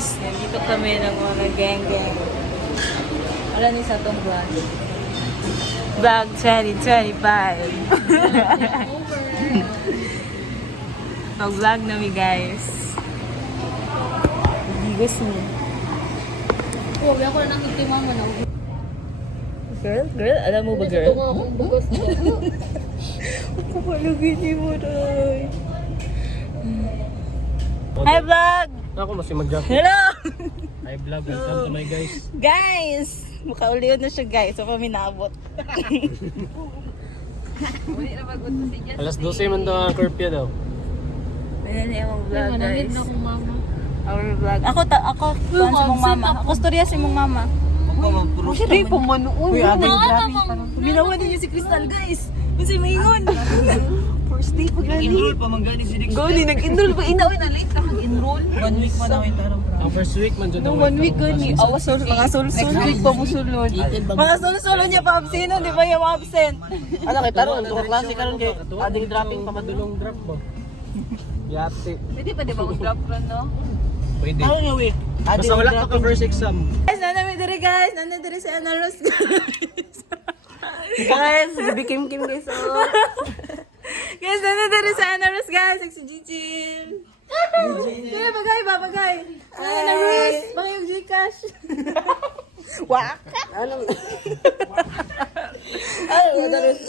guys, nandito kami ng mga gang-gang. Wala ni sa itong vlog. Vlog 2025. Mag-vlog na guys. Bigas mo. Oh, ako na nakitimang mo na. Girl? Alam mo ba, girl? Ito akong bugas mo. Ako palagay mo rin. Hi, vlog! Ako masih mag-jacket. Hello! Hi vlog, welcome to my guys. Guys! Makauliw na siya guys. So kami naabot. Alas 12 man daw ang curfew daw. Ayan na yung vlog Manamit guys. na akong mama. Our vlog. Ako si mong mama. Ako storya si mong mama. Hindi pa manuon. Binawa ninyo si Crystal guys. Kasi maingon. First day pag Enroll pa man gani si Dick. Gani, nag-enroll pa. Inawin na late ako enroll. 1 week man ako tarong. Ang first week man jud. No, 1 week gani. Awas mga sul-sul. Week pa mo sulod. Mga sul-sul niya pa absent. Di ba yung absent? Ano kay tarong to klase karon kay ading dropping pa madulong drop ba. Yate. Pwede pa di ba mag-drop run no? Pwede. Ano nga week? Basta wala ka first exam. Guys, nanami diri guys. Nanami diri si Ana Rose guys. Guys, bikim kim guys. Guys, nanami diri si Ana Rose guys. Si Jijin. Kaya bagay ba? Bagay. Ana Rose. Bagay yung Gcash. Waka. Ano? Ana Rose.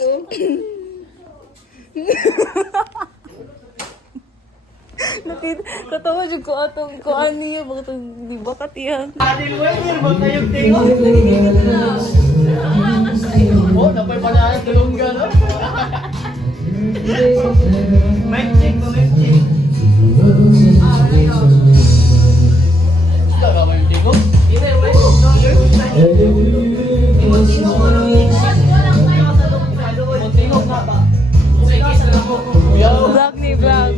Katawa dyan ko atong kuan niya. Bakit di ba katiyan? Oh, napay pala ang tulong gano. Mic check. Stop ako yung tigo. Vlog ni vlog.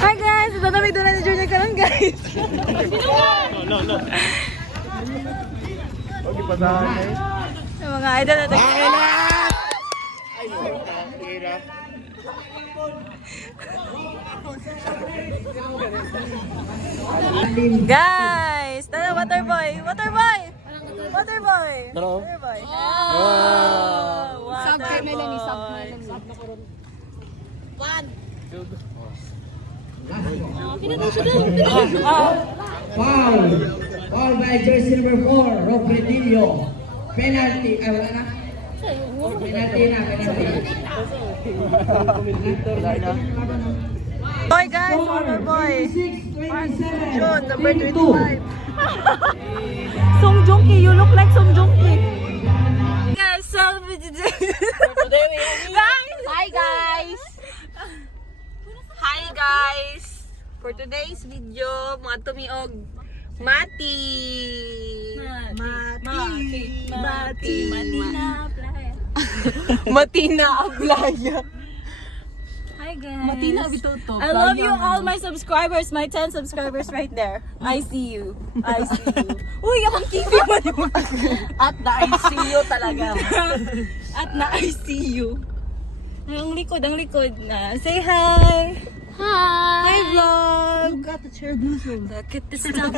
Hi guys! Ito na may doon na Junior karon guys. No. Okay pa sa akin. Yung mga idol na guys! Tara, Waterboy! Waterboy! Taro. Waterboy! Sub kay Melanie, sub Melanie. Foul by jersey number 4, Robredillo. Penalty. Ay, wala na. Penalty na. Boy guys! Waterboy! 26, June, number 22. 25. Song Joong-ki, you look like Song Joong-ki. Guys, selfie today. Hi guys! Hi guys! For today's video, mga tumiog Mati na Ablaya. Hi guys. Matina bitoto. I love you all my subscribers, my 10 subscribers right there. I see you. Uy, akong TV mo yun. At the ICU talaga. At na I see you. Ang likod na. Say hi. Hi vlog. You got the chair bluesong. Look at the stuff.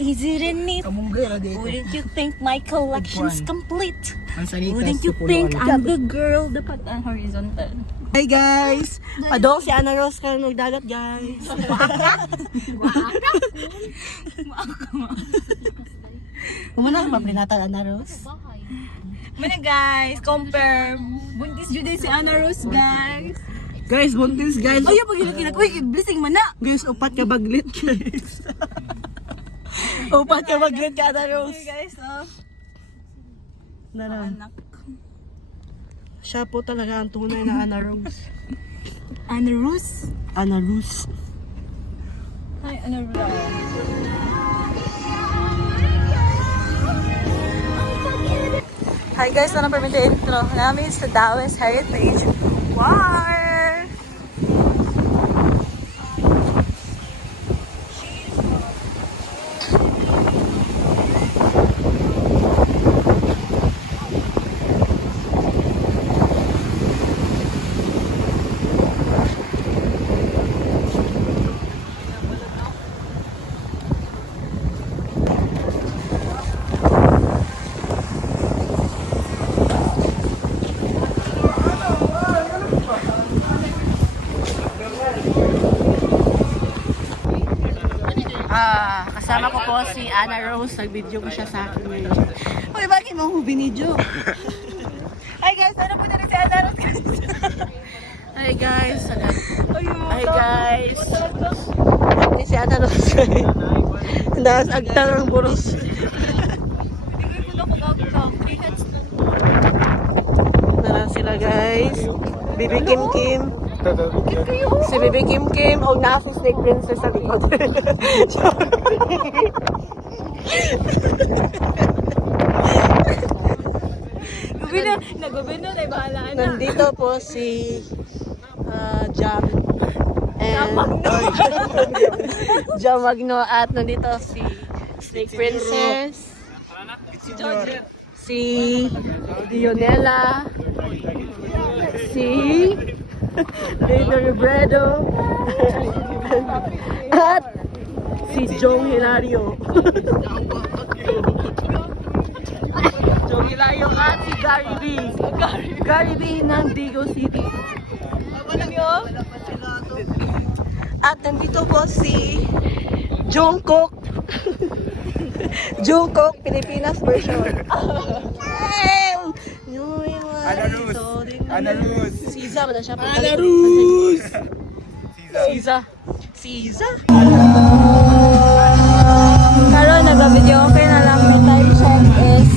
Is it in it? Wouldn't you think my collection's complete? Wouldn't you think I'm the girl? Dapat ang horizontal. Hi guys! Padong si Ana Rose ka nagdagat guys. Kumana ka maprinata Ana Rose? Mana guys, compare. Buntis jud si Ana Rose guys. Guys, buntis guys. Ay, pag inak uy, blessing man na. Guys, upat ka baglit guys. Upat ka baglit ka Ana Rose. Okay guys, oh. Naram. Anak. Siya po talaga ang tunay na Ana Rose. Ana Rose. Ana Rose. Hi, Ana Rose. Hi guys, ano permit the intro namin sa Dawes Heritage War. Kasama ko po si Ana Rose. Nag-video ko siya sa akin ngayon. Uy, bakit mo ko binidyo? Hi guys, ano po na rin si Ana Rose guys? Hi guys. Ayun. Hi guys. Ini si Ana Rose. Das agtang ang buros. Hindi ko na kagawin. 3 heads lang. Nara sila guys. Bibi Kim Kim. Si Bibi Kim Kim. O na si Snake Princess sa likod. Nagubin na, bahala na. Nandito po si Jam and Jam Magno at nandito si Snake Princess, si Dionela, si Lena Robredo at si Jong Hilario. Jong Hilario at si Gary B. Gary B ng Digo City. At nandito po si Jungkook. Jungkook, Pilipinas version. Ana Ruz. Siza ba na siya? Ana Ruz. Siza. Karon nag-video okay na lang. May time check is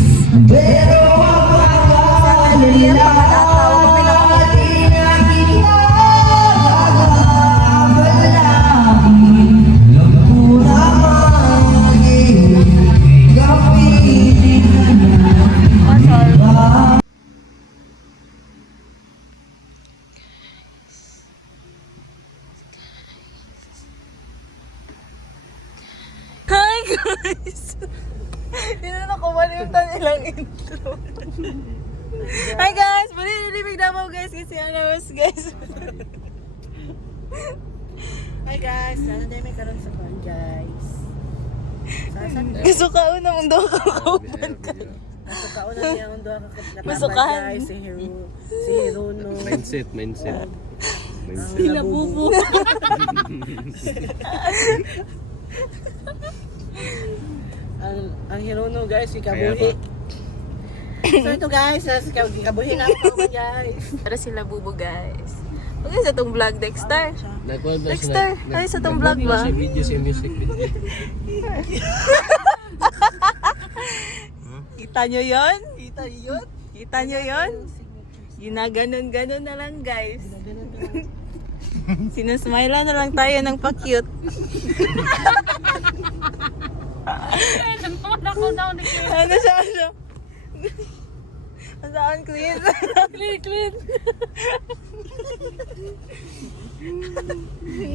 7 p.m. Pakatataw. Kami na kami. Hi guys! Hindi na nakawalimutan nilang intro. Hi guys! Bali nilibig Davao guys kasi Ana Rose guys. Hi guys, sana tayo may karoon sa pan guys. Gusto ka una mong daw kakaupan ka. Kauna niya ang doon Masukahan. guys, si Hirono. Mindset. Pinabubo. Ang Hirono guys, si Kabuhi. So ito guys, si Kabuhi na ako guys. Para sila bubo guys. Huwag sa itong vlog, Dexter. Dexter, ay sa itong vlog ba? Si video, si music video. Kita nyo yun? Kita nyo yun? Ginaganon-ganon na lang guys. Sinusmile na lang tayo ng pa-cute. Ano siya? Saan clean? Clean.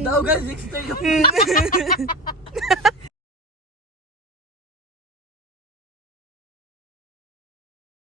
Tao guys, Dexter yun.